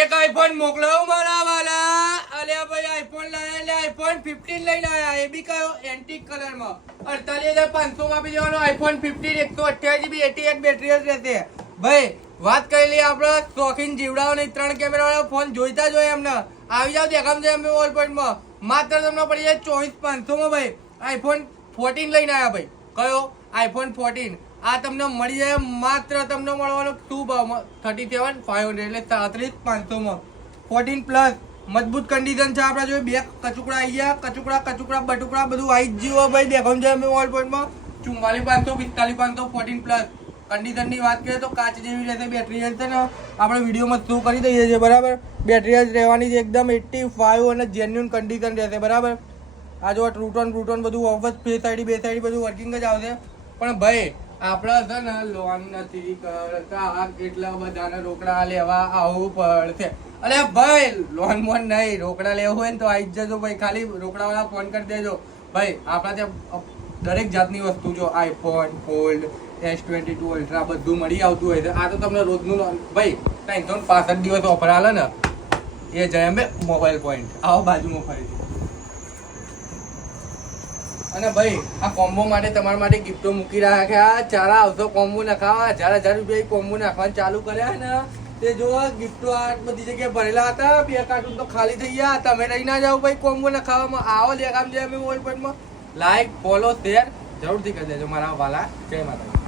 એક આઈફોન મોકલાવો મારા વાલા. અલ્યા ભાઈ આઈફોન લાયા એટલે આઈફોન 15 લઈને આયા. એ બી કયો એન્ટિક કલરમાં 48,500 માં આપી દેવાનો આઈફોન 15 128GB 88 બેટરી જ રહેશે. ભાઈ વાત કરી લઈએ આપણે શોખીન જીવડાઓની 3 કેમેરા વાળો ફોન જોઈતા જ હોય એમને આવી જાવ દેખામ છે અમે ઓલ પોઈન્ટમાં. માત્ર તમને પડી જાય 24,500 માં ભાઈ આઈફોન 14 લઈને આયા ભાઈ. કયો આઈફોન 14 આ તમને મળી જાય માત્ર તમને મળવાનો શું ભાવમાં 37,500 એટલે 37,500 માં 14 પ્લસ મજબૂત કન્ડિશન છે. આપણા જોડે બે કચુકડા આવી ગયા. કચુકડા બટુકડા બધું આવી જ જીવો ભાઈ દેખામ છે અમે ઓલ પોઈન્ટમાં 44,500 45,500 14 પ્લસ કન્ડિશનની વાત કરીએ તો કાચ જેવી રહેશે. બેટરી છે ને આપણે વિડીયોમાં શું કરી દઈએ છીએ બરાબર. બેટરી જ રહેવાની છે એકદમ 85 અને જેન્યુન કન્ડિશન રહેશે બરાબર. આ જો ટ્રુટોન બધું ઓફ જ ફેસ આઈડી બેસ આઈડી બધું વર્કિંગ જ આવશે. પણ ભાઈ આપણે છે ને લોન નથી કરતા કેટલા બધાને રોકડા લેવા આવવું પડશે. અરે ભાઈ લોન મોન નહીં રોકડા લેવું હોય ને તો આવી જ જજો ભાઈ. ખાલી રોકડાવાળા ફોન કરી દેજો ભાઈ. આપણા ત્યાં દરેક જાતની વસ્તુ જો આઈફોન ફોલ્ડ S22 અલ્ટ્રા બધું મળી આવતું હોય છે. આ તો તમને રોજનું ભાઈ 365 દિવસ ઓફર આલે ને એ જાય અમે મોબાઈલ પોઈન્ટ આવો બાજુમાં ફરીથી. અને ભાઈ આ કોમ્બો માટે તમારા માટે ગિફ્ટો મૂકી રહ્યા કે આ ચારા આવતો કોમ્બો નખાવા 1000 રૂપિયા કોમ્બો નાખવાનું ચાલુ કર્યા ને તે જો ગિફ્ટો આ બધી જગ્યાએ ભરેલા હતા. 2 કાર્ટૂન તો ખાલી થઈ ગયા. તમે રહી ના જાઓ ભાઈ કોમ્બો નખાવામાં. આવો દેખામ છે અમે મોબાઈલ પોઈન્ટમાં. લાઈક ફોલો શેર જરૂરથી કરી દેજો મારા વાલા. જય માતા.